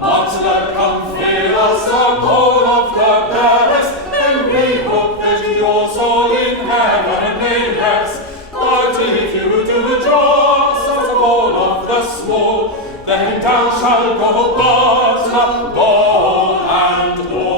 Butler, come fill us up all of the best, and we hope that yours all in heaven may rest. But if you do draw us all of the small, then down shall go Butler, Boar, and all.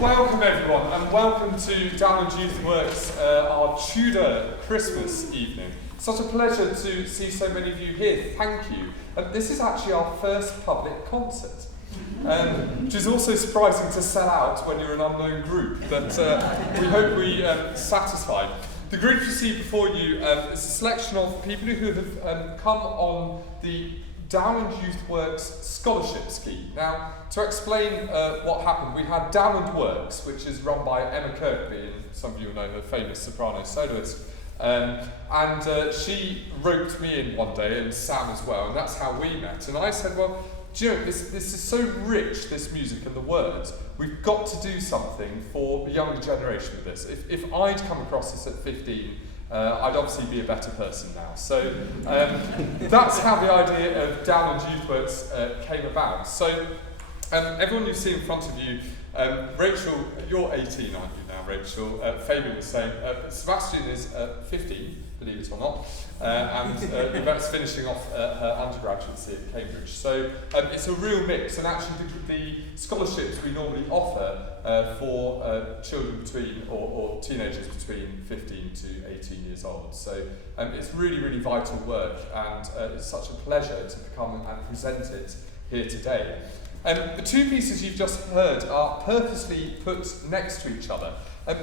Welcome everyone, and welcome to Dowland Youth Works, our Tudor Christmas evening. Such a pleasure to see so many of you here, thank you. This is actually our first public concert, which is also surprising to sell out when you're an unknown group, but we hope we satisfied. The group you see before you is a selection of people who have come on the Dowland Youth Works scholarship scheme. Now, to explain what happened, we had Dowland Works, which is run by Emma Kirkby, and some of you will know her famous soprano soloist. And she roped me in one day, and Sam as well, and that's how we met. And I said, well, do you know, this is so rich, this music and the words, we've got to do something for the younger generation with this. If I'd come across this at 15, I'd obviously be a better person now. So that's how the idea of Dowland Youth Works came about. So everyone you see in front of you, Rachel, you're 18, aren't you now, Rachel? Fabian was saying, Sebastian is 15, believe it or not, and Yvette's finishing off her undergraduacy at Cambridge. So it's a real mix, and actually the scholarships we normally offer for children between, or teenagers between 15 to 18 years old. So it's really, really vital work, and it's such a pleasure to come and present it here today. The two pieces you've just heard are purposely put next to each other.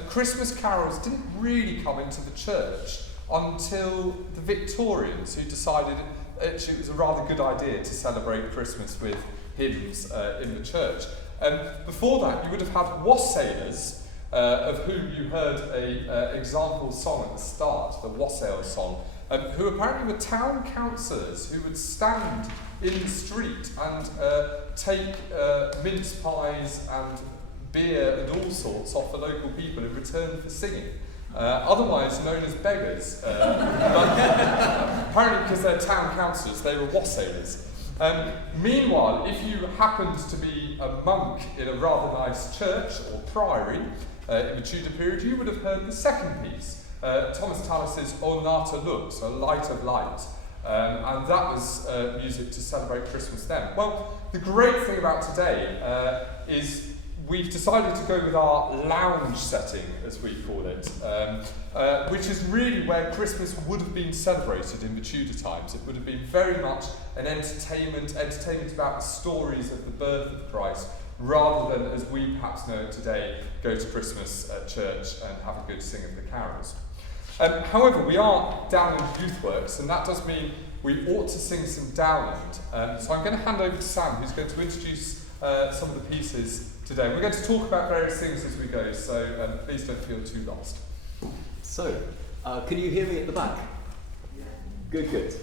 Christmas carols didn't really come into the church until the Victorians, who decided actually it was a rather good idea to celebrate Christmas with hymns in the church. Before that, you would have had wassailers, of whom you heard an example song at the start, the Wassail Song, who apparently were town councillors who would stand in the street and take mince pies and beer and all sorts off the local people in return for singing. Otherwise known as beggars. But apparently because they're town councillors, they were wassailers. Meanwhile, if you happened to be a monk in a rather nice church or priory in the Tudor period, you would have heard the second piece, Thomas Tallis's O Nata Lux, a Light of Light. And that was music to celebrate Christmas then. Well, the great thing about today is we've decided to go with our lounge setting, as we call it, which is really where Christmas would have been celebrated in the Tudor times. It would have been very much an entertainment about the stories of the birth of Christ, rather than, as we perhaps know it today, go to Christmas church and have a good sing of the carols. However, we are Dowland Youth Works, and that does mean we ought to sing some Dowland. So I'm going to hand over to Sam, who's going to introduce some of the pieces today. We're going to talk about various things as we go, so please don't feel too lost. So, can you hear me at the back? Good, good.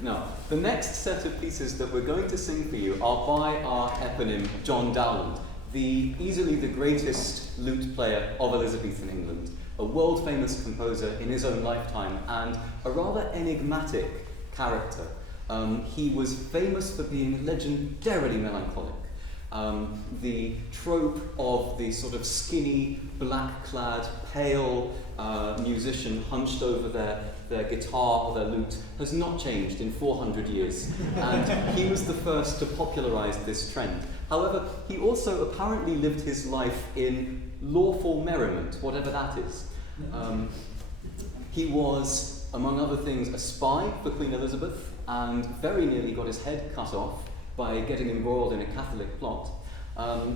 Now, the next set of pieces that we're going to sing for you are by our eponym, John Dowland, easily the greatest lute player of Elizabethan England, a world-famous composer in his own lifetime, and a rather enigmatic character. He was famous for being legendarily melancholic. The trope of the sort of skinny, black-clad, pale musician hunched over their guitar or their lute has not changed in 400 years, and he was the first to popularise this trend. However, he also apparently lived his life in lawful merriment, whatever that is. He was, among other things, a spy for Queen Elizabeth, and very nearly got his head cut off by getting embroiled in a Catholic plot.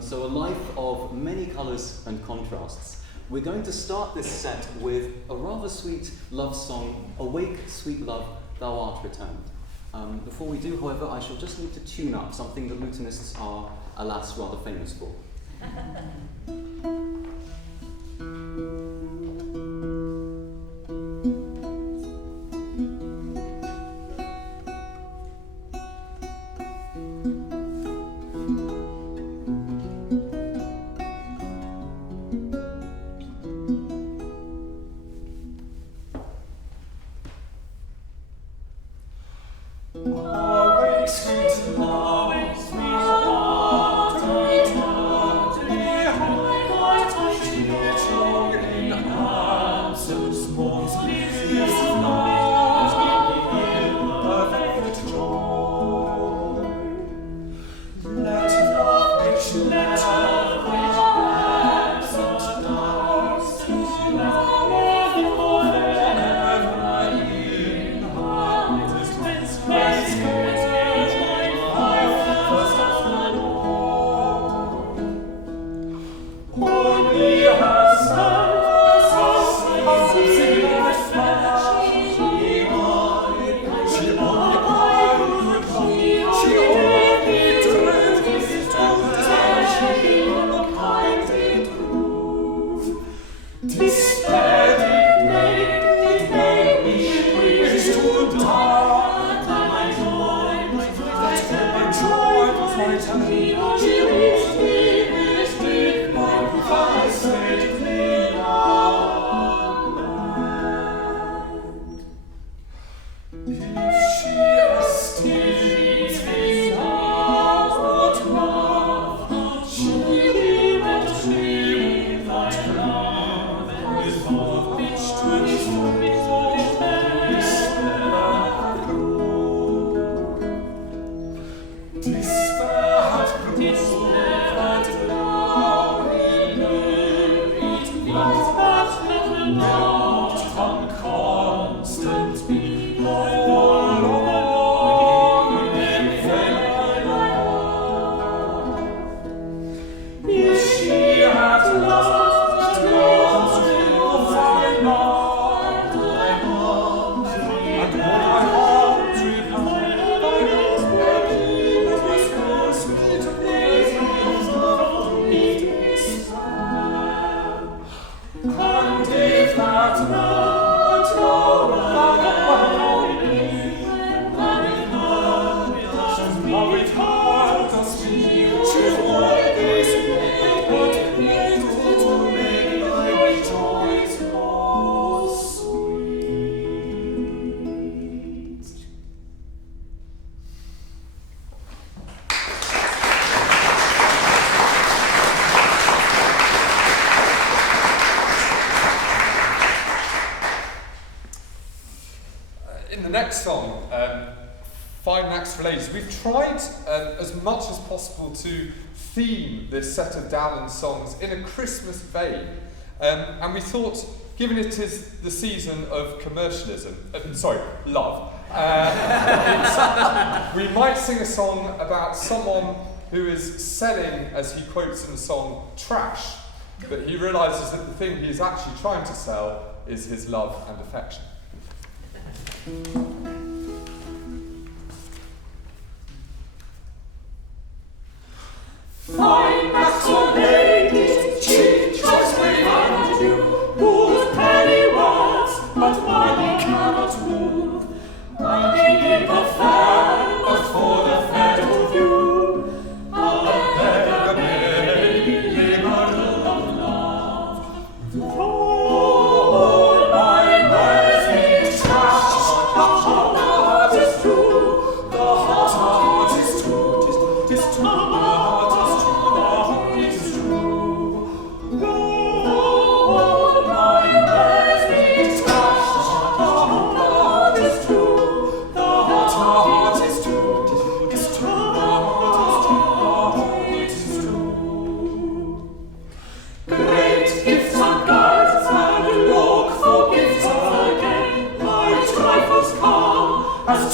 So a life of many colours and contrasts. We're going to start this set with a rather sweet love song, Awake, Sweet Love, Thou Art Returned. Before we do, however, I shall just need to tune up something that lutenists are, alas, rather famous for. Song, Five Knacks for Ladies. We've tried as much as possible to theme this set of Dowland songs in a Christmas vein, and we thought, given it is the season of commercialism, love, we might sing a song about someone who is selling, as he quotes in the song, trash, but he realises that the thing he is actually trying to sell is his love and affection. Fine master ladies, cheap choice we hand you, whose penny words, but money cannot move. Money give a fan, but for the fair to view, a beggar may be liberal of love. All my words may trash, the heart is true, the heart is true, 'tis true, the heart is true.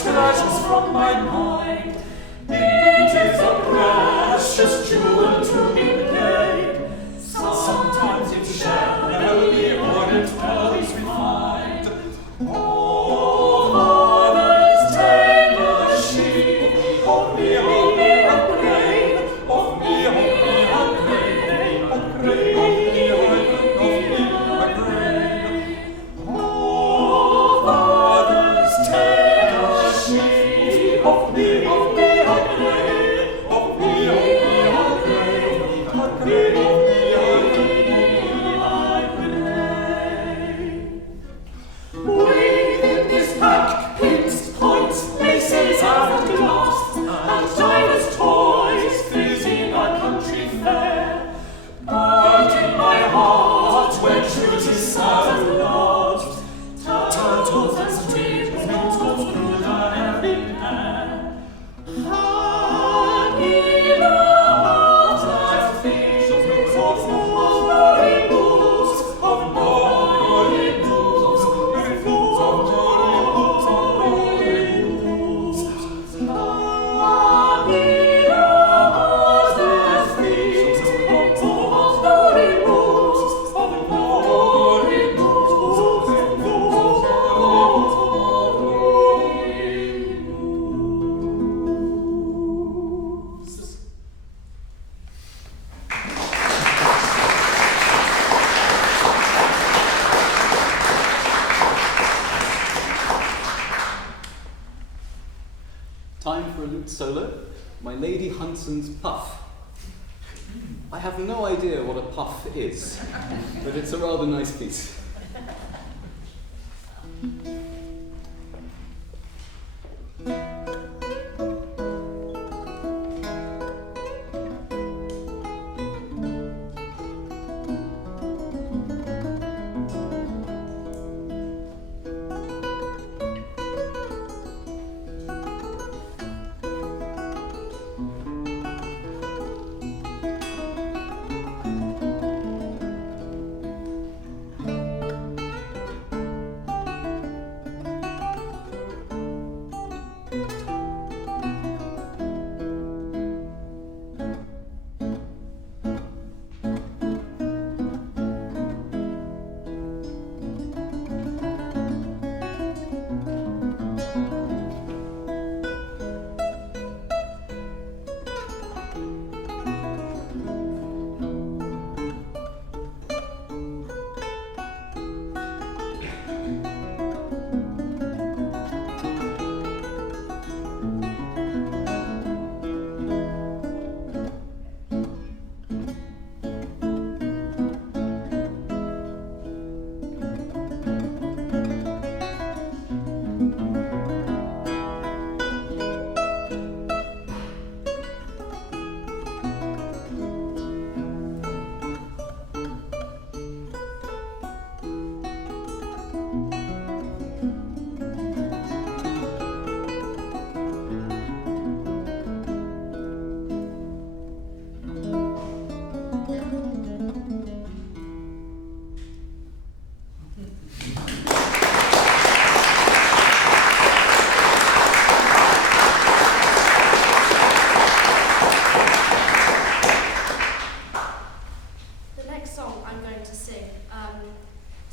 Treasures from my mind, it is a precious jewel to be paid. Sometimes it shall be, or it tells we find. Oh, fathers, take a sheep, of me a grain, of me a grain, a grain, of me a grain. Oh, fathers, take of me a grain, of me a grain, a grain, of me a grain. Within this pack, pins, points, laces, and glass, and divers toys, fitting a country fair. But in my heart, where truth is sad and lost, turtles and streams, minstrels through the heavy air. Happy the heart that thinks of glory moves, of glory moves, of glory moves. Happy the heart that thinks of glory moves, of glory moves, of glory moves. Time for a lute solo. My Lady Hunsdon's Puffe. I have no idea what a puff is, but it's a rather nice piece.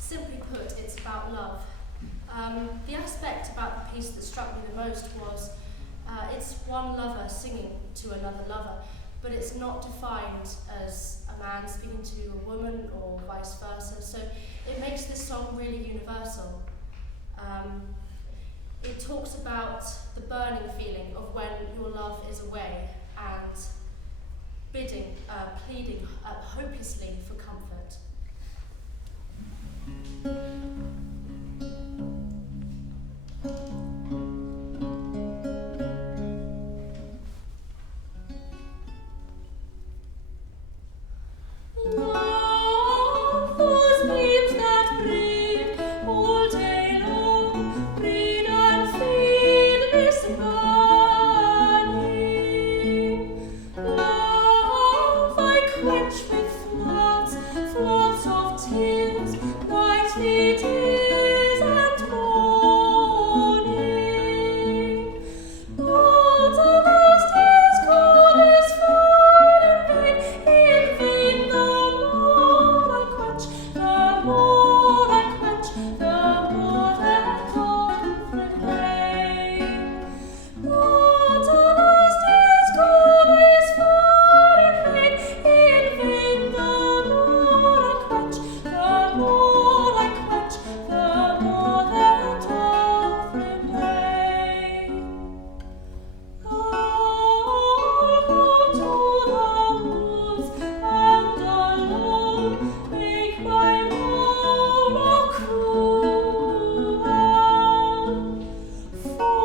Simply put, it's about love. The aspect about the piece that struck me the most was it's one lover singing to another lover, but it's not defined as a man speaking to a woman or vice versa. So it makes this song really universal. It talks about the burning feeling of when your love is away and pleading hopelessly for comfort. Love was sleeps that breed all day long, breed and feed this burning. Love I quench with floods of tears, nightly tears and morning. But alas, 'tis cold, is far in vain the more I quench, the more I quench, the more that God refrain. But alas, 'tis cold, is far in vain the more I quench, the more I quench, the more that doth remain. I'll go to the woods and alone make my moan more cruel, for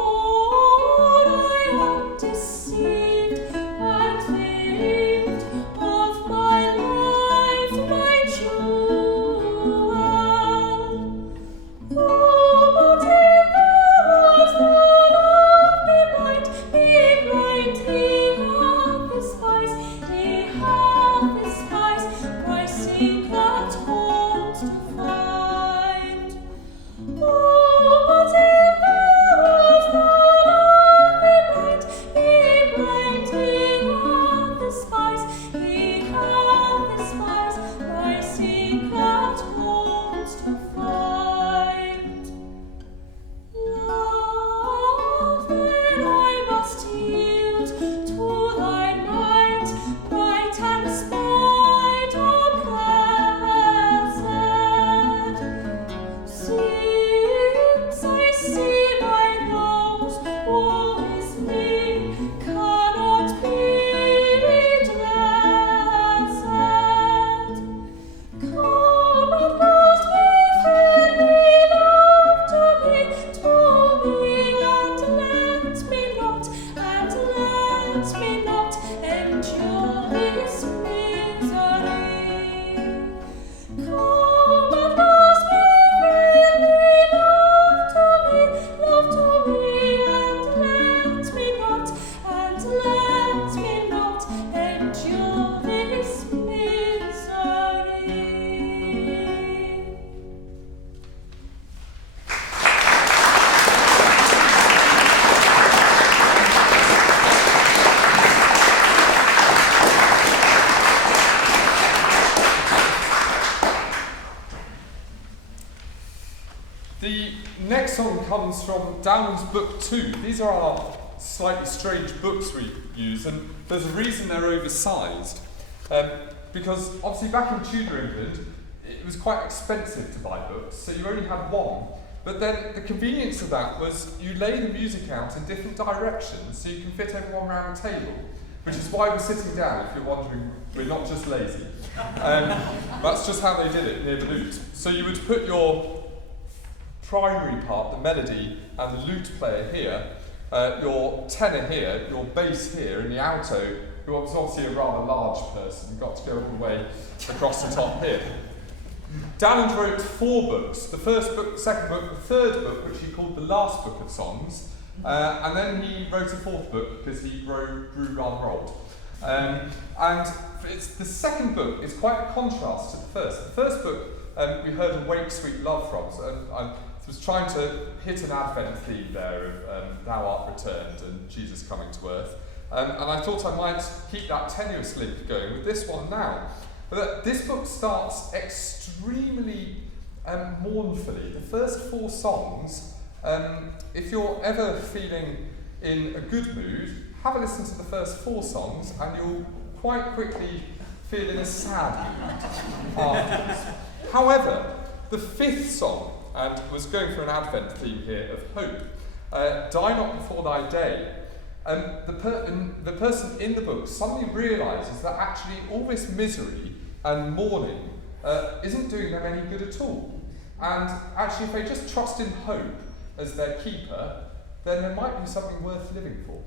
I am deceived and relieved of my life, my jewel. Oh, but if there was the love be blind, he hath his eyes, I seek that haunt to find. Oh, but if there was the love be blind, he hath his eyes, I seek that haunt to find. Love, then I must yield to thy might, bright and spite oppressed. Since I see my nose, woe is me, cannot be redressed. Come and most friendly love to me, and let me not endure this misery. Come and most friendly love to me, and let me not endure this misery. The next song comes from Dowland's Book 2. These are our slightly strange books we use, and there's a reason they're oversized. Because obviously back in Tudor England, it was quite expensive to buy books, so you only had one. But then the convenience of that was you lay the music out in different directions so you can fit everyone around the table, which is why we're sitting down, if you're wondering. We're not just lazy. That's just how they did it near the lute. So you would put your primary part, the melody, and the lute player here, your tenor here, your bass here, and the alto, who was obviously a rather large person, got to go all the way across the top here. Dowland wrote 4 books, the first book, the second book, the third book, which he called the Last Book of Songs, and then he wrote a 4th book because he grew rather old. And it's, the second book is quite a contrast to the first. The first book we heard Awake Sweet Love from, so I was trying to hit an Advent theme there of Thou art returned and Jesus coming to earth. And I thought I might keep that tenuous link going with this one now. But this book starts extremely mournfully. The first 4 songs, if you're ever feeling in a good mood, have a listen to the first 4 songs and you'll quite quickly feel in a sad mood afterwards. However, the 5th song, and was going for an Advent theme here of hope, Die Not Before Thy Day. The person in the book suddenly realises that actually all this misery and mourning isn't doing them any good at all. And actually, if they just trust in hope as their keeper, then there might be something worth living for.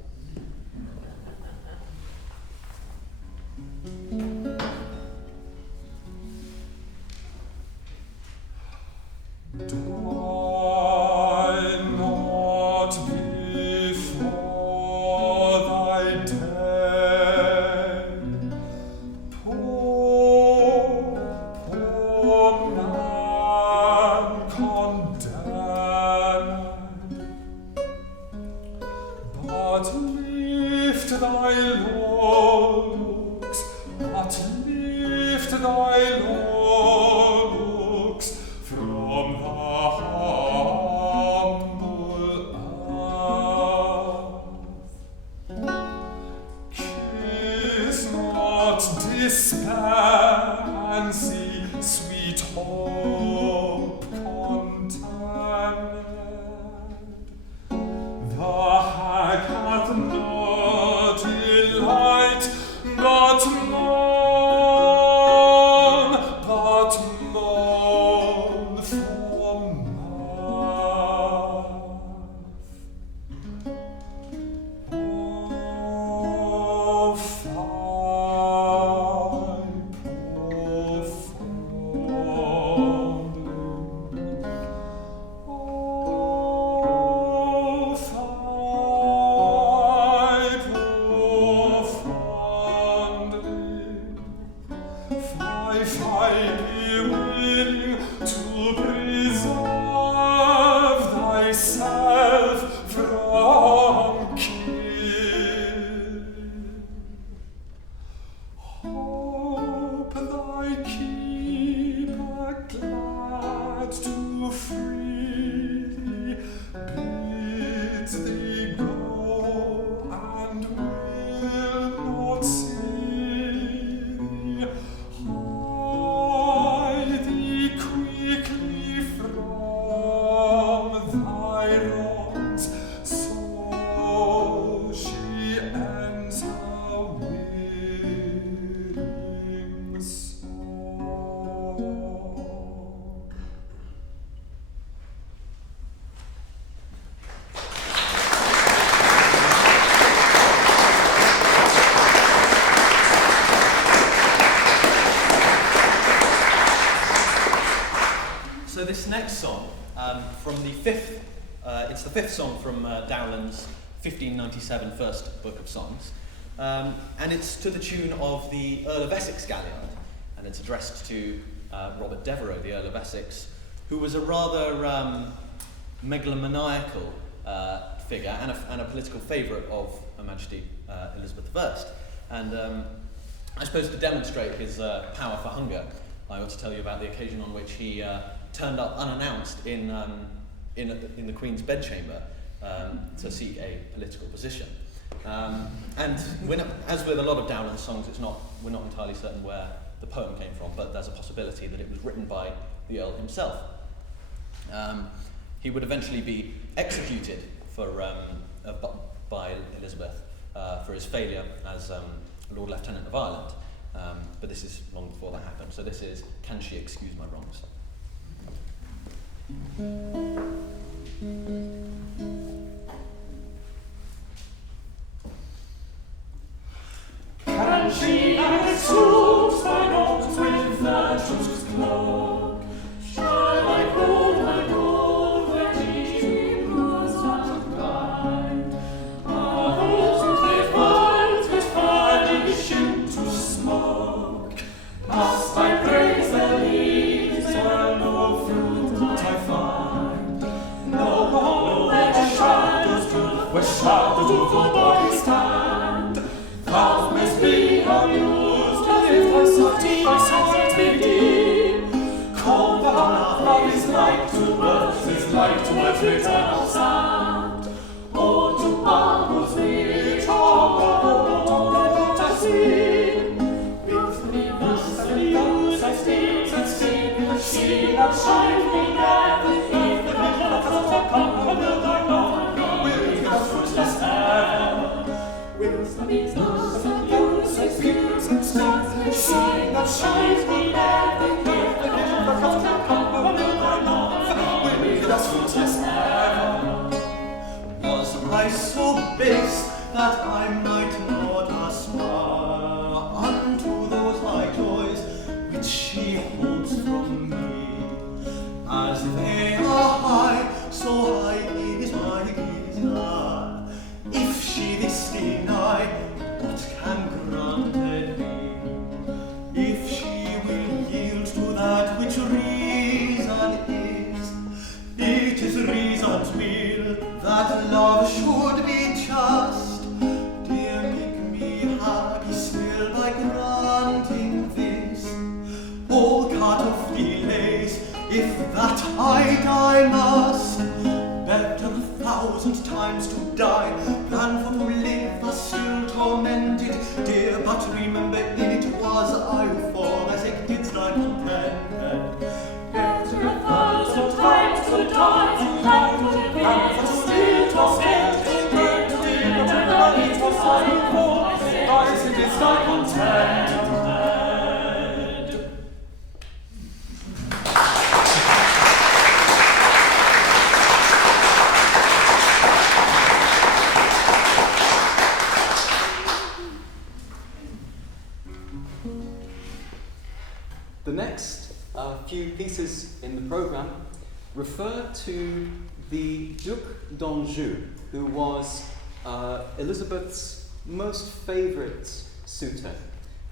So this next song, from the 5th, it's the 5th song from Dowland's 1597 first book of songs, and it's to the tune of the Earl of Essex Galliard, and it's addressed to Robert Devereux, the Earl of Essex, who was a rather megalomaniacal figure and a political favourite of Her Majesty Elizabeth I. And I suppose to demonstrate his power for hunger, I ought to tell you about the occasion on which he turned up unannounced in the Queen's bedchamber to seek a political position. And as with a lot of Dowland songs, we're not entirely certain where the poem came from, but there's a possibility that it was written by the Earl himself. He would eventually be executed by Elizabeth for his failure as Lord Lieutenant of Ireland, but this is long before that happened. So this is Can She Excuse My Wrongs? Can she excuse my wrongs with virtue's cloak? Shall I hold my gold where she was unkind? Others they find with furnish into smoke. Must I praise the leaves where no fruit might I find? No, where shadows of the body stand. Thou mayst be amused if thy sight may deem. Call thou love is like to words, is like to a written of sound, or to bubbles which are to sing. With rivers and views and streams and streams, she that shines me there, if the river does come, will thy love will the fruitless air. With the rivers and views and streams and streams, she that shines me there, if the river does come, will thy love will the fruitless air. Was I so base that I might not aspire unto those high joys which she holds from me? As they are high, so high is my desire. If she this deny, what can granted be? If she will yield to that which reason is, it is reason's will that love should be just. Dear, make me happy still by granting this. Oh, cut off delays, if that I die must. Better 1,000 times to die than for to live thus still tormented. Dear, but remember it was I who for thy sake didst not contend. Better 1,000 times to die than to live still tormented. Better it was I who for thy sake didst not contend. The next few pieces in the programme refer to the Duc d'Anjou, who was Elizabeth's most favourite suitor.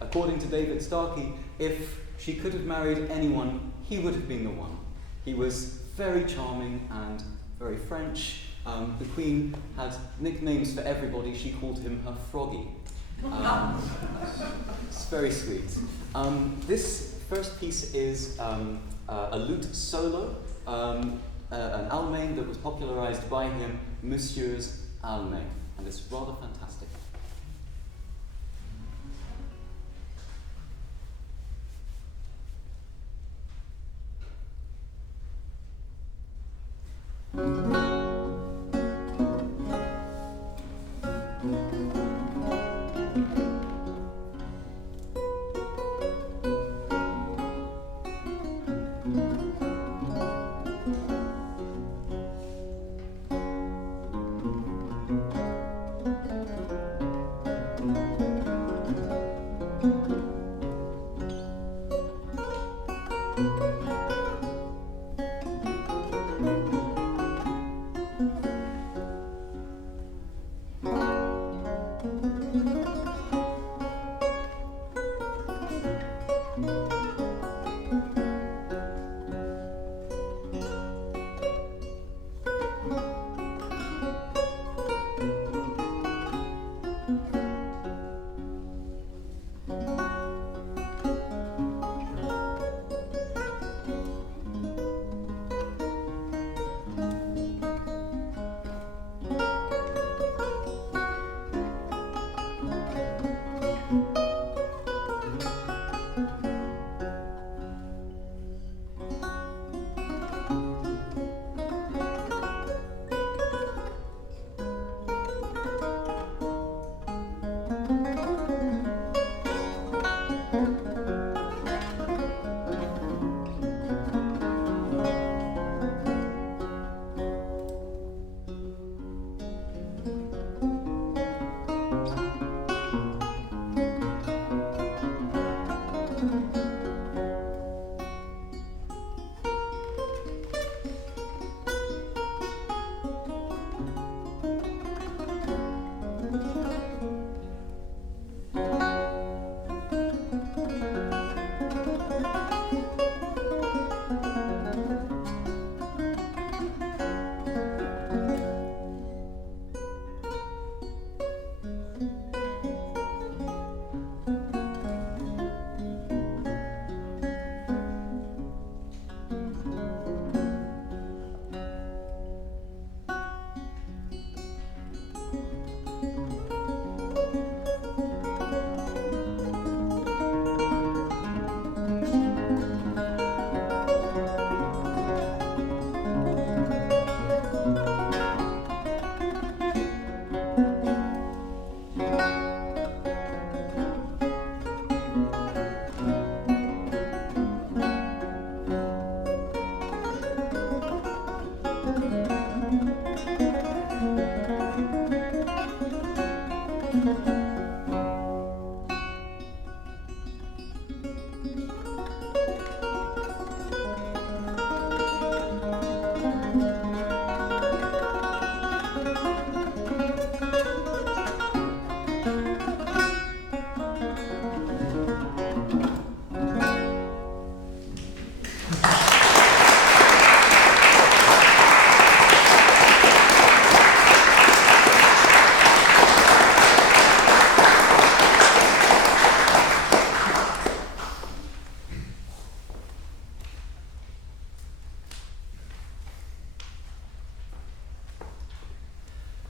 According to David Starkey, if she could have married anyone, he would have been the one. He was very charming and very French. The Queen had nicknames for everybody. She called him her Froggy. It's very sweet. This first piece is a lute solo, an Almaine that was popularised by him, Monsieurs Almaine, and it's rather fantastic.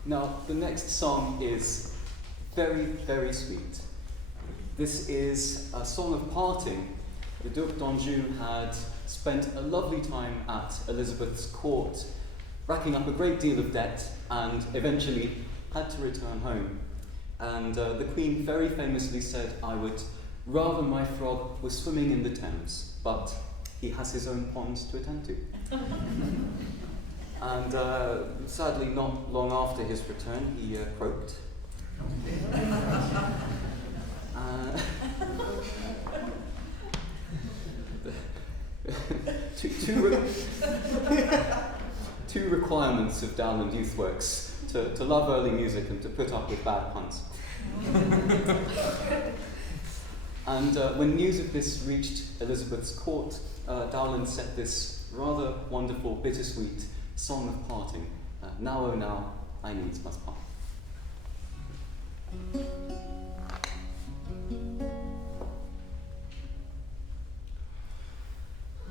Now, the next song is very, very sweet. This is a song of parting. The Duc d'Anjou had spent a lovely time at Elizabeth's court, racking up a great deal of debt, and eventually had to return home. And the Queen very famously said, "I would rather my frog was swimming in the Thames, but he has his own ponds to attend to." And sadly, not long after his return, he croaked. Two requirements of Dowland Youth Works: to love early music and to put up with bad puns. And when news of this reached Elizabeth's court, Dowland set this rather wonderful, bittersweet song of parting. Now, oh now, I needs must part.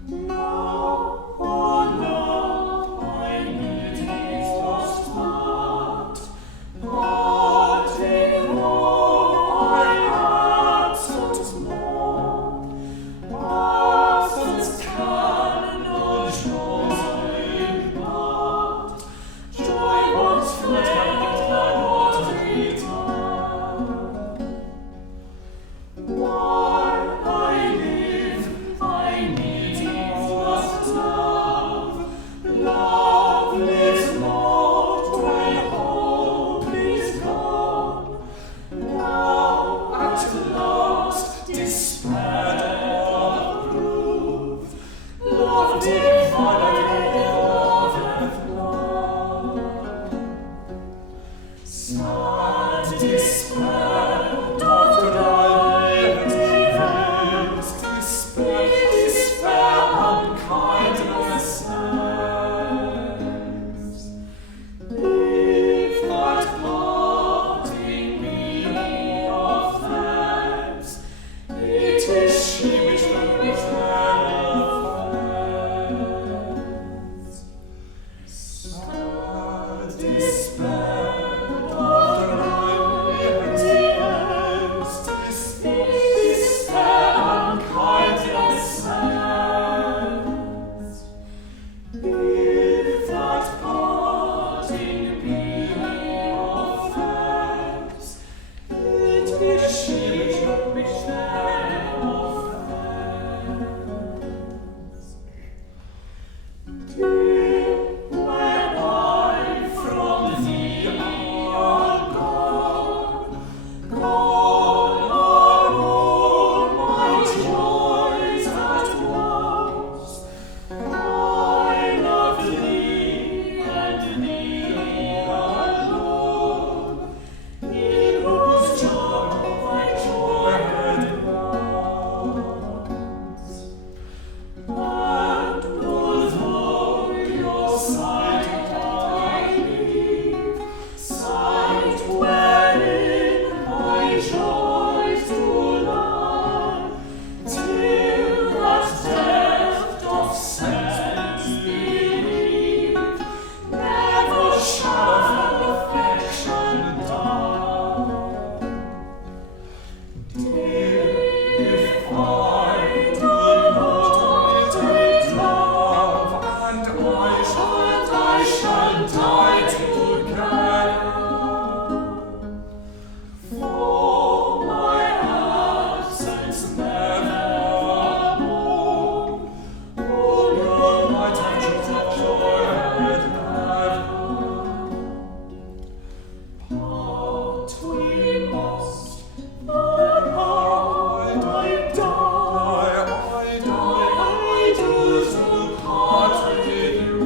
Now, oh now, I needs must part. Parting, oh, I absence more. Absence can no joy impart. Joy once fled cannot return. While I live, I needs must love. Love lives not when hope is gone. Now at last despair doth prove. Love divided loveth not. Sad despair doth drive events. Despair unkindness sends. If that parting be of thence, it is she which offends. Sad despair doth drive events. Despair unkindness sends. If that parting be of thence, it is she which then offends. Dear, when I from thee am gone, gone are all my joys at once. I love thee and thee alone, in whose charm my joy advance. And although your sight I leave, sight wherein my joys do lie, till that death doth sense believe, never shall affection die. Dear, if I do not take love, and I shall die together. For my absence nevermore, all your might and joy had part we must, but I do to part with you.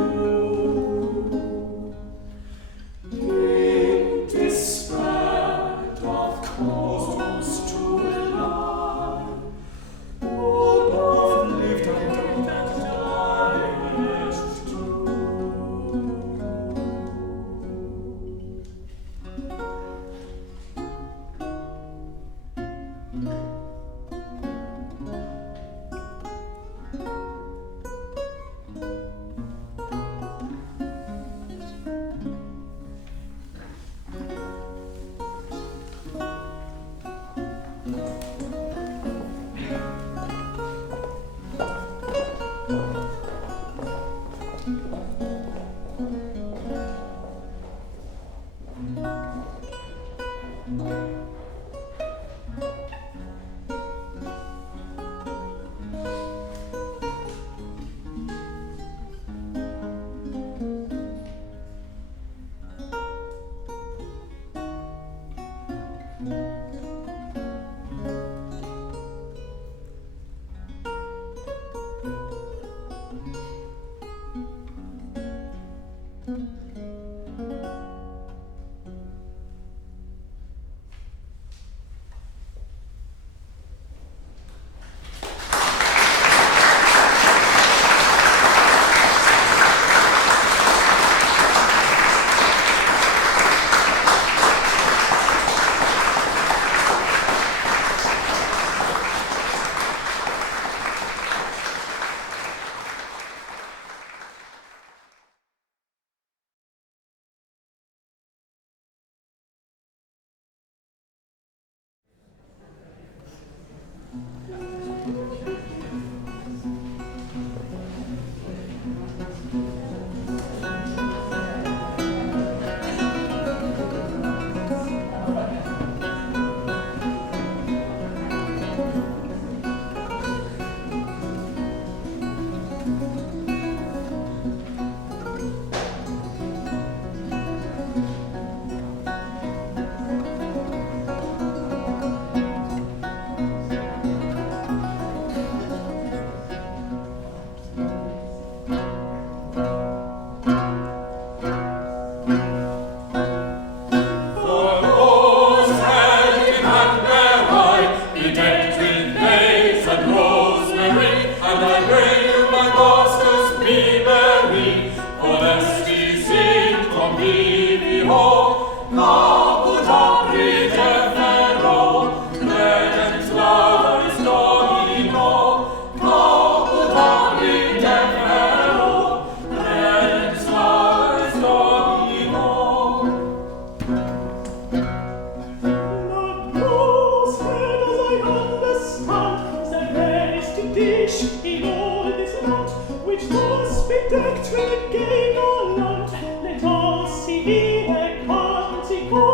with gay Dowland, let us see Geere cantico.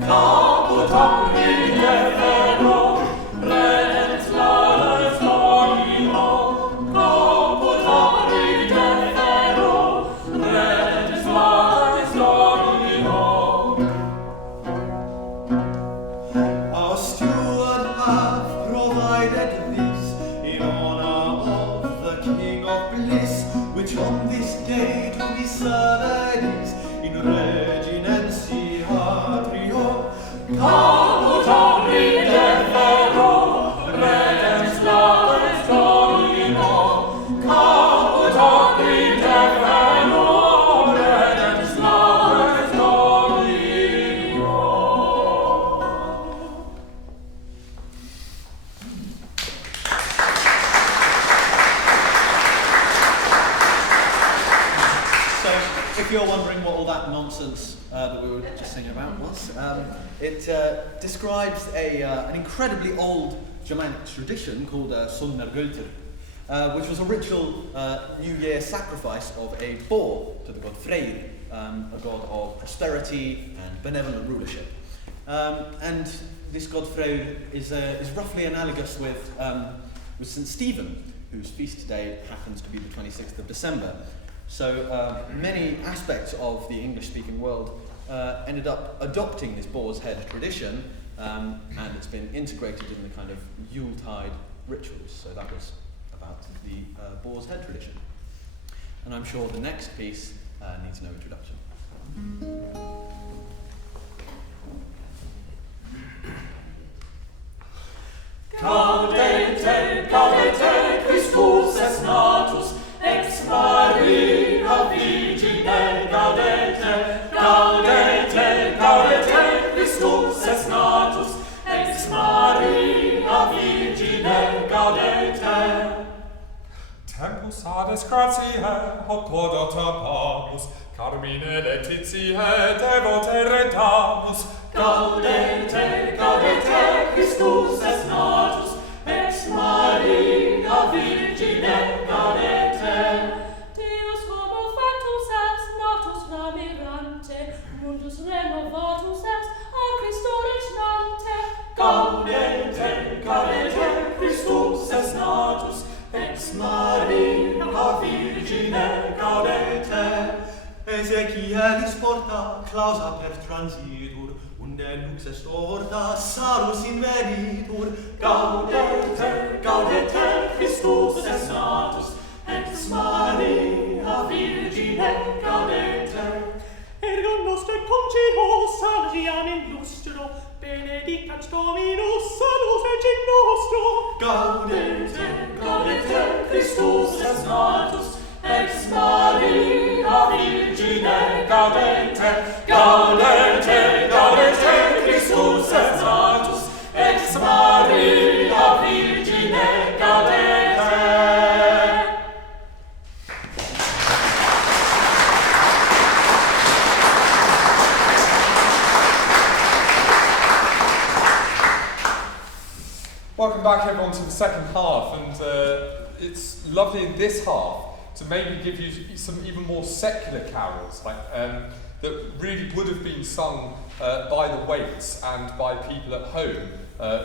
Caput breede, redens lares domino. Caput breede, redens lares domino. Our steward hath provided this in honour of the King of Bliss, which on this day to be served is in reginensi atrio. Caput breede, redens lares domino. Caput breede, redens lares domino. So, if you're wondering what all that nonsense that we were just singing about was, it describes an incredibly old Germanic tradition called Gaudete, which was a ritual New Year sacrifice of a boar to the god Freyr, a god of prosperity and benevolent rulership. And this god Freyr is roughly analogous with St. Stephen, whose feast day happens to be the 26th of December. So many aspects of the English-speaking world ended up adopting this boar's head tradition, and it's been integrated in the kind of Yuletide rituals. So that was about the boar's head tradition. And I'm sure the next piece needs no introduction. Gaudete, gaudete, Christus es natus, ex Maria Virgine, gaudete, gaudete, gaudete, Christus es natus, ex Maria Virgine, gaudete. Tempus ades gratiae, hoc laudata pamus, Carmine letitiae, devotere damus. Gaudete, gaudete, Christus es natus, ex Maria Virgine, gaudete. Deus homo factus est, natus lamirante, mundus renovatus est, a Christo regnante. Gaudete, gaudete, Christus es natus, ex Maria Virgine, gaudete. Ezechialis porta clausa per transitur, unde lux est orta, salus invenitur. Gaudete, gaudete, Christus es natus, ex Maria Virgine, gaudete. Ergo nostre concilio salviam in lustro, benedicat Dominus salus regin nostro. Gaudete, gaudete, Christus es natus, ex Maria Virgine, gaudete. Gaudete, gaudete, Christus es natus, ex Maria Virgine, gaudete. Welcome back everyone to the second half, and it's lovely in this half to maybe give you some even more secular carols, like that really would have been sung by the waits and by people at home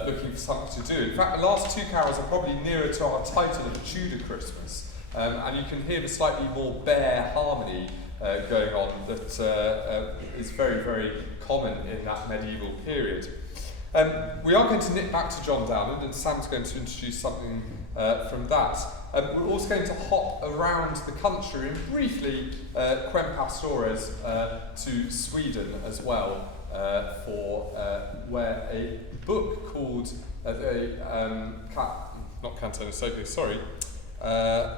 looking for something to do. In fact, the last two carols are probably nearer to our title of Tudor Christmas, and you can hear the slightly more bare harmony going on that is very, very common in that medieval period. We are going to nip back to John Dowland, and Sam's going to introduce something from that. We're also going to hop around the country and briefly quem pastores to Sweden as well, for where a book called not Canton Sophie, sorry, a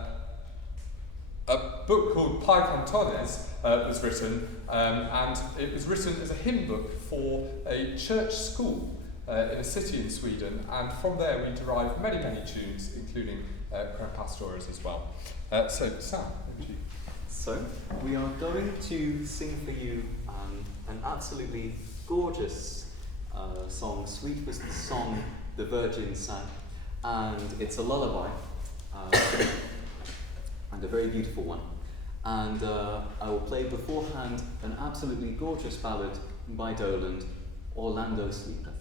book called Pi Cantones was written, and it was written as a hymn book for a church school in a city in Sweden, and from there we derive many, many tunes, including quem pastores as well. So, Sam, over to you. So, we are going to sing for you an absolutely gorgeous song. Sweet was the song the Virgin sang, and it's a lullaby, and a very beautiful one. and I will play beforehand an absolutely gorgeous ballad by Dowland, Orlando Sleepeth.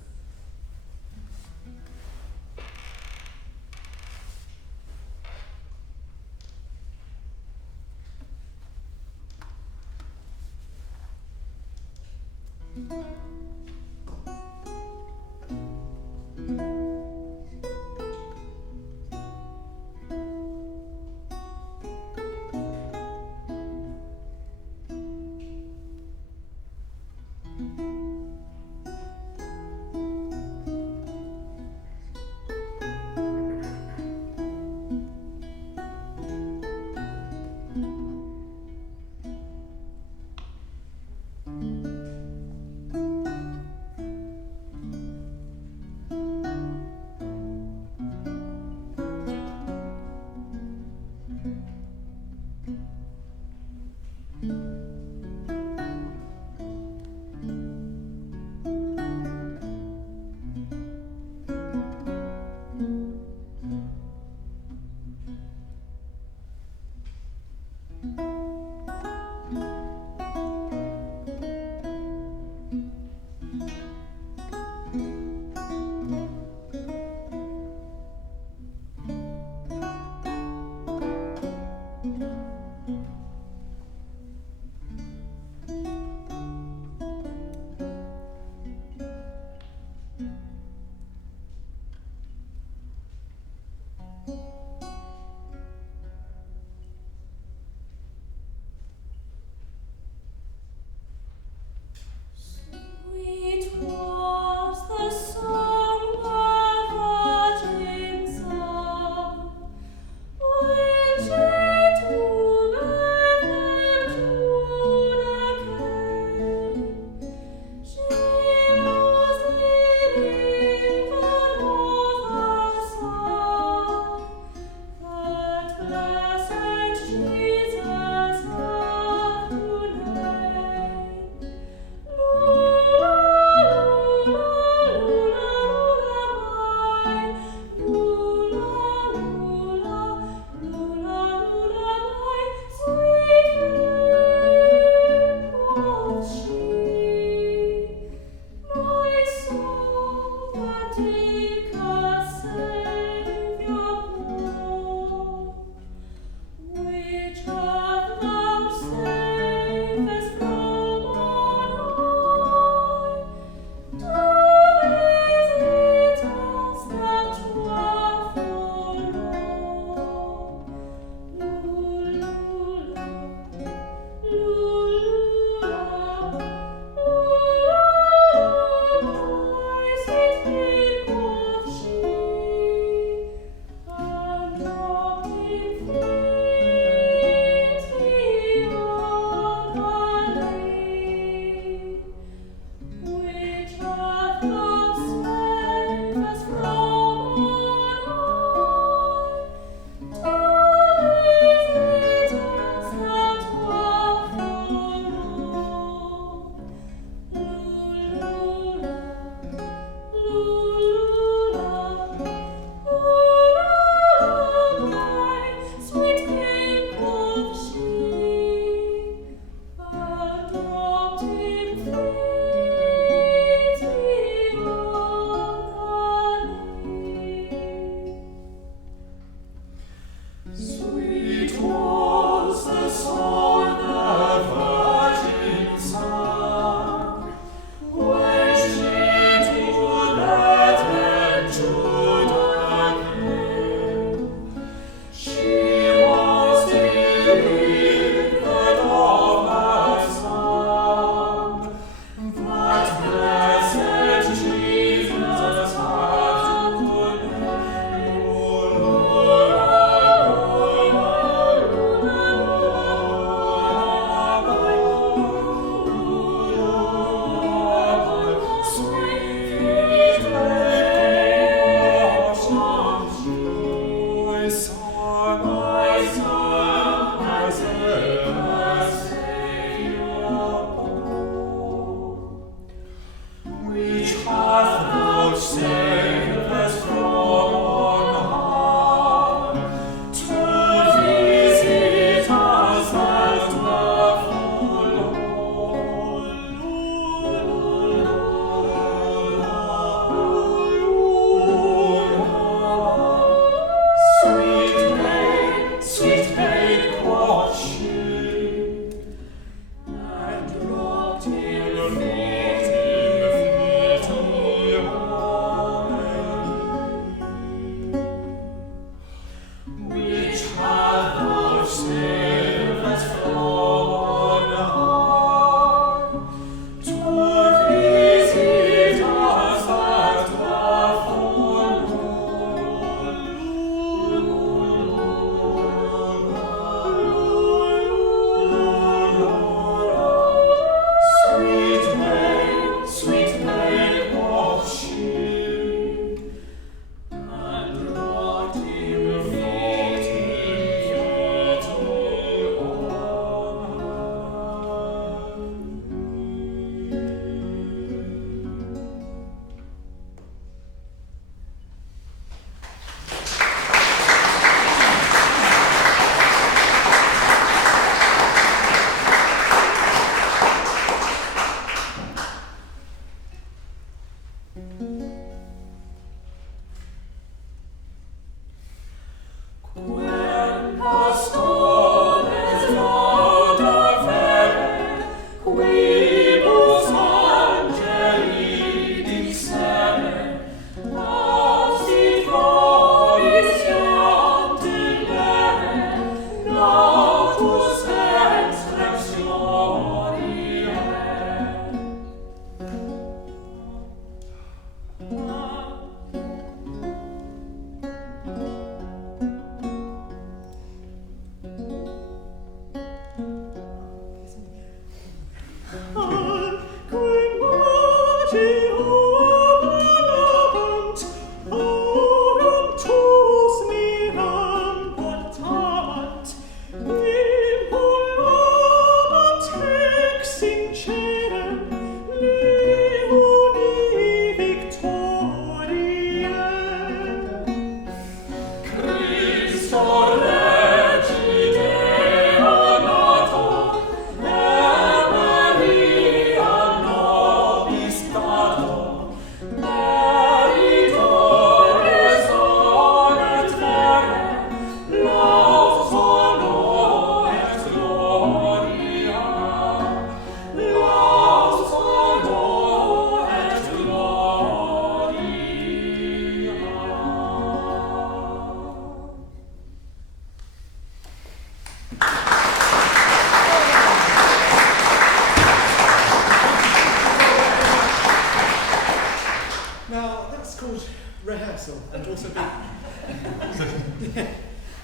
and also be...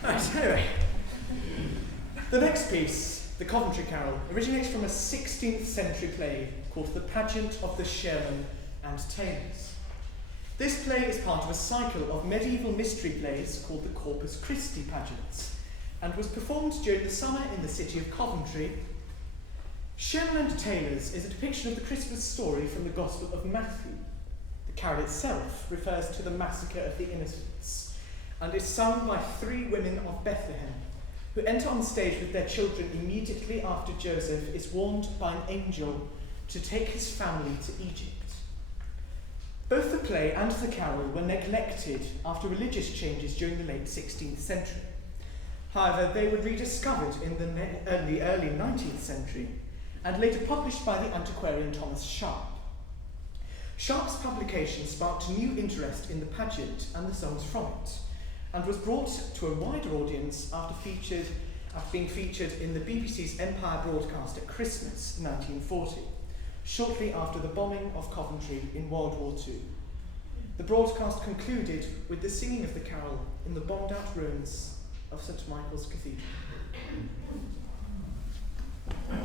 Right, anyway. The next piece, the Coventry Carol, originates from a 16th century play called The Pageant of the Sheperds and Tailors. This play is part of a cycle of medieval mystery plays called the Corpus Christi pageants, and was performed during the summer in the city of Coventry. Sheperds and Tailors is a depiction of the Christmas story from the Gospel of Matthew. The carol itself refers to the massacre of the innocents, and is sung by 3 women of Bethlehem, who enter on stage with their children immediately after Joseph is warned by an angel to take his family to Egypt. Both the play and the carol were neglected after religious changes during the late 16th century. However, they were rediscovered in the early 19th century and later published by the antiquarian Thomas Sharp. Sharp's publication sparked new interest in the pageant and the songs from it, and was brought to a wider audience after being featured in the BBC's Empire broadcast at Christmas 1940, shortly after the bombing of Coventry in World War II. The broadcast concluded with the singing of the carol in the bombed-out ruins of St Michael's Cathedral. No.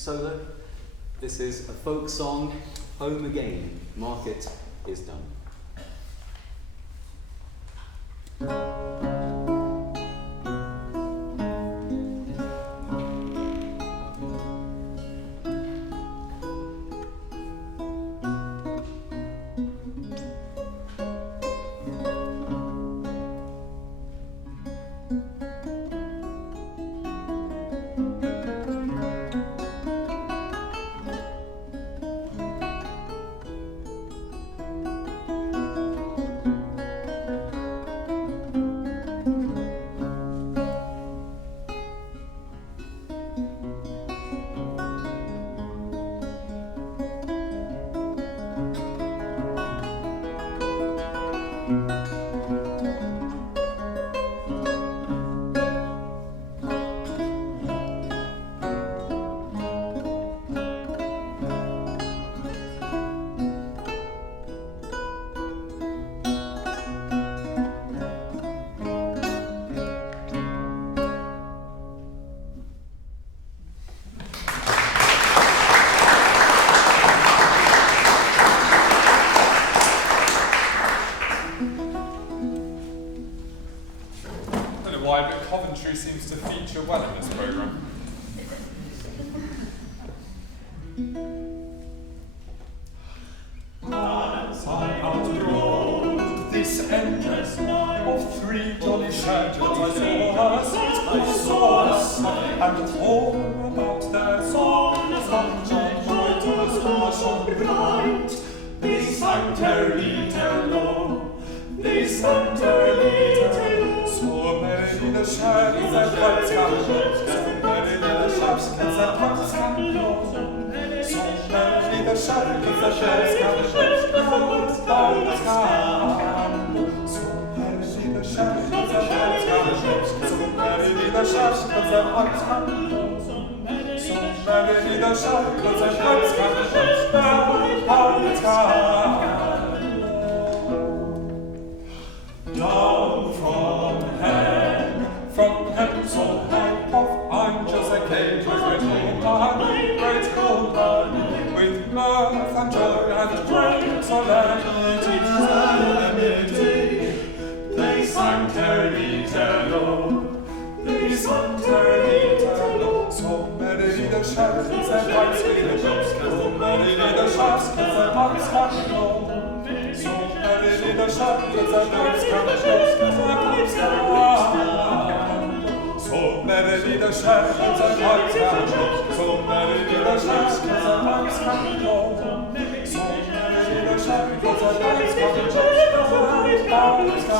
solo. This is a folk song, Home Again, Market is Done. Coventry seems to feature well in this programme. As I outrode this endless night of three jolly shadows, I saw us, and all about their songs of joy was shone bright. They sang Merrily, they sang Merrily, so merrily the shadows and lights can blow, so merrily the shadows and lights can blow, so merrily the shadows and lights can blow, so merrily the shadows and lights can blow, so merrily the shadows and lights can blow, so merrily the shadows and lights can blow. Down from heaven so high, of angels and angels with my great Holburne, with mirth and joy and great solemnity, they sang Merrily, they sang Merrily, so merrily the shadows and lights can blow, so merrily the shadows and lights can blow. So merrily the shadows and lights can blow, so merrily the shadows and lights can blow, so merrily the shadows and lights can blow, so merrily the shadows and lights can blow.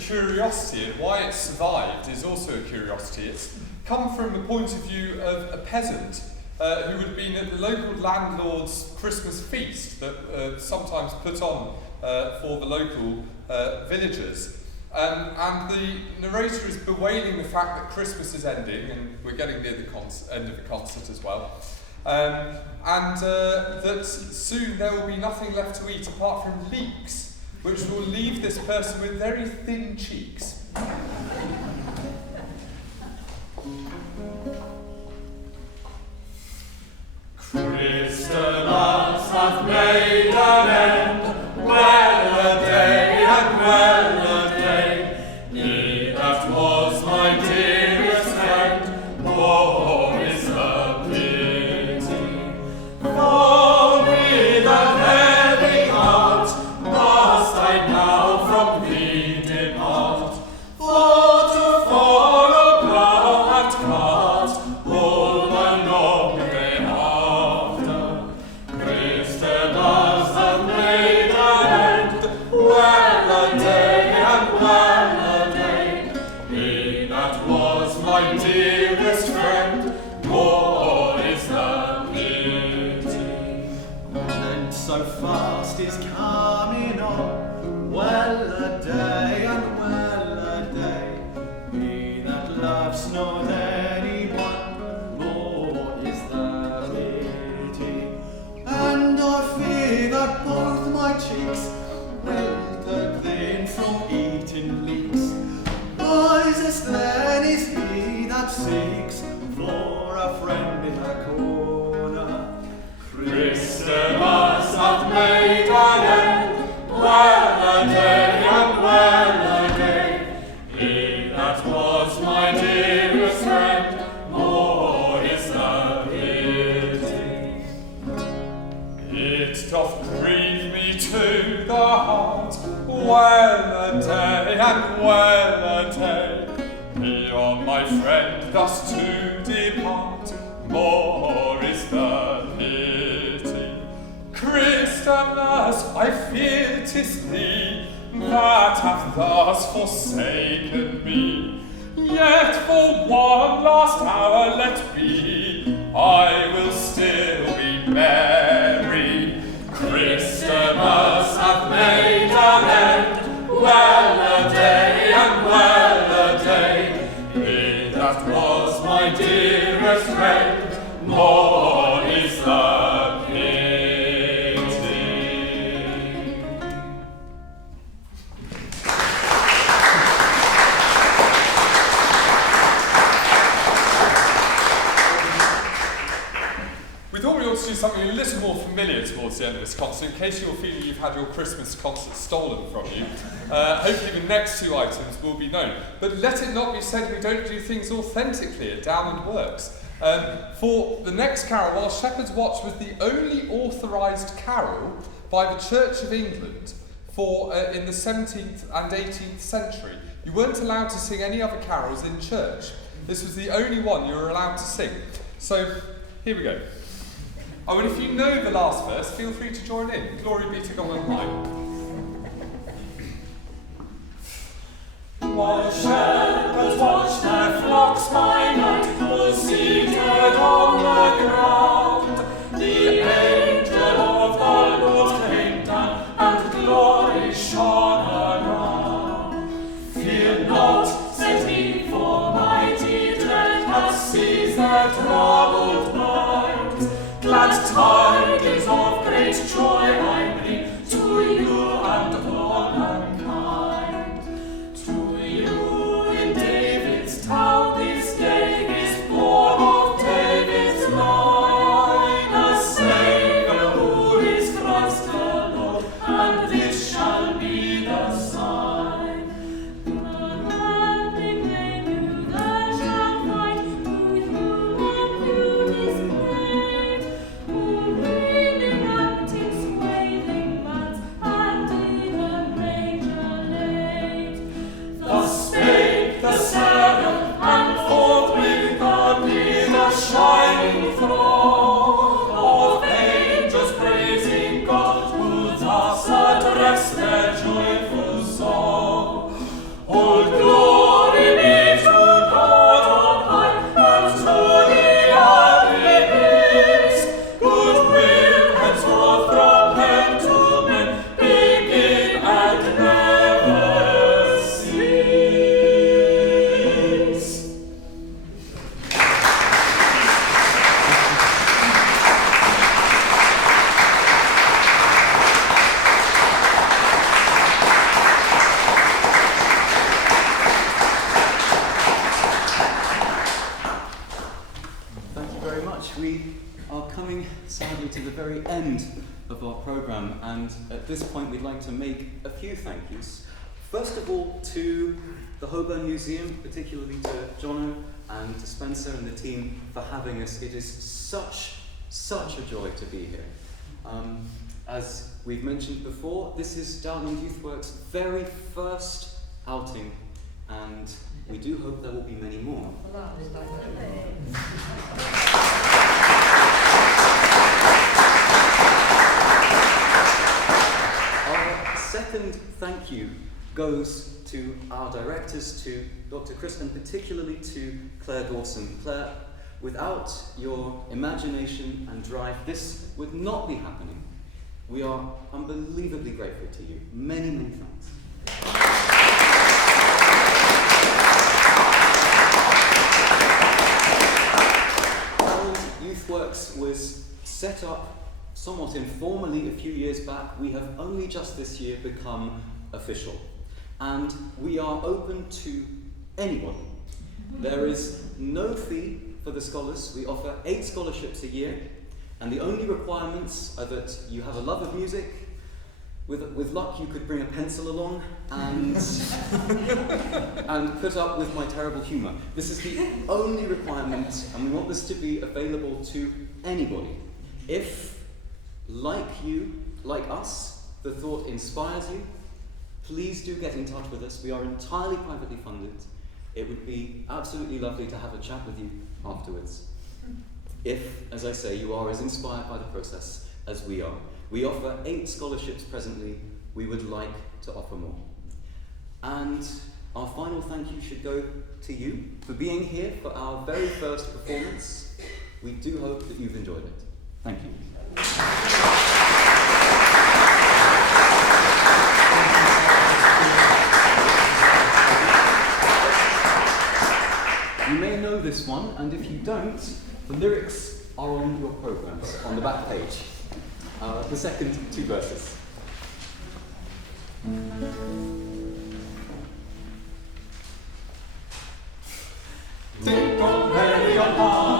Curiosity, and why it survived is also a curiosity. It's come from the point of view of a peasant who had been at the local landlord's Christmas feast that sometimes put on for the local villagers. And the narrator is bewailing the fact that Christmas is ending, and we're getting near the end of the concert as well, and that soon there will be nothing left to eat apart from leeks, which will leave this person with very thin cheeks. Christemas hath made an end, well a day and well a day. He that was my dearest friend, oh, is a pity. For with a heavy heart must I now from thee depart, for to follow plough and cart all the long day after. Christemas hath made an end, well a day and well a day. He that was my dearest friend, more is the pity. And so fast is coming on, well a day and well a day. He that loves not anyone, more is the pity. And I fear that both my cheeks wilted then from eating leeks. Wisest then is he that seeks for a friend in a corner. Christemas hath made an end, well a day and well a day. He that was my dearest friend, more is the pity. It doth grieve me to the heart, well a day and well a day. Beyond my friend thus to depart, more is the pity. Christemas, I fear 'tis thee that hath thus forsaken me. Yet for one last hour let be, I will still be merry. Christemas hath made an end, well a day and well a day. He that was my dearest friend, more is the pity. We thought we ought to do something a little more familiar towards the end of this concert, in case you're feeling you've had your Christmas concert stolen from you. Hopefully the next two items will be known. But let it not be said we don't do things authentically at Dowland Works. For the next carol, while Shepherd's Watch was the only authorised carol by the Church of England in the 17th and 18th century, you weren't allowed to sing any other carols in church. This was the only one you were allowed to sing. So, here we go. Oh, and if you know the last verse, feel free to join in. Glory be to God on high. While shepherds watch their flocks by night, were seated on their troubled minds. Glad tidings of great joy I bring to you and all mankind. To you in David's town this day is born of David's line a Saviour who is Christ the Lord, and this shall be the sign. The happy babe you there shall find, with whom and who is great, who reeling at his swathing bands, and in a manger laid. Thus spake the seraph, and forth with God did a shining throng of angels praising God, who thus address their joyful song. All glory be to God on high, and to the earthly peace. Good will henceforth from men to men begin and never cease. Thank you very much. We are coming sadly to the very end of our programme, and at this point we'd like to make a few thank yous. First of all, to the Holburne Museum, particularly to Jono and to Spencer and the team for having us. It is such a joy to be here. As we've mentioned before, this is Dowland Youthworks' very first outing, and we do hope there will be many more. Our second thank you goes to our directors, to Dr. Chris, and particularly to Claire Dawson. Claire, without your imagination and drive, this would not be happening. We are unbelievably grateful to you. Many, many thanks. Dowland Youthworks was set up somewhat informally a few years back. We have only just this year become official. And we are open to anybody. There is no fee for the scholars. We offer 8 scholarships a year, and the only requirements are that you have a love of music. With luck, you could bring a pencil along and and put up with my terrible humour. This is the only requirement, and we want this to be available to anybody. If, like you, like us, the thought inspires you, please do get in touch with us. We are entirely privately funded. It would be absolutely lovely to have a chat with you afterwards. If, as I say, you are as inspired by the process as we are. We offer 8 scholarships presently. We would like to offer more. And our final thank you should go to you for being here for our very first performance. We do hope that you've enjoyed it. Thank you. You may know this one, and if you don't, the lyrics are on your programs, on the back page. The second 2 verses. Ding dong, merry on high.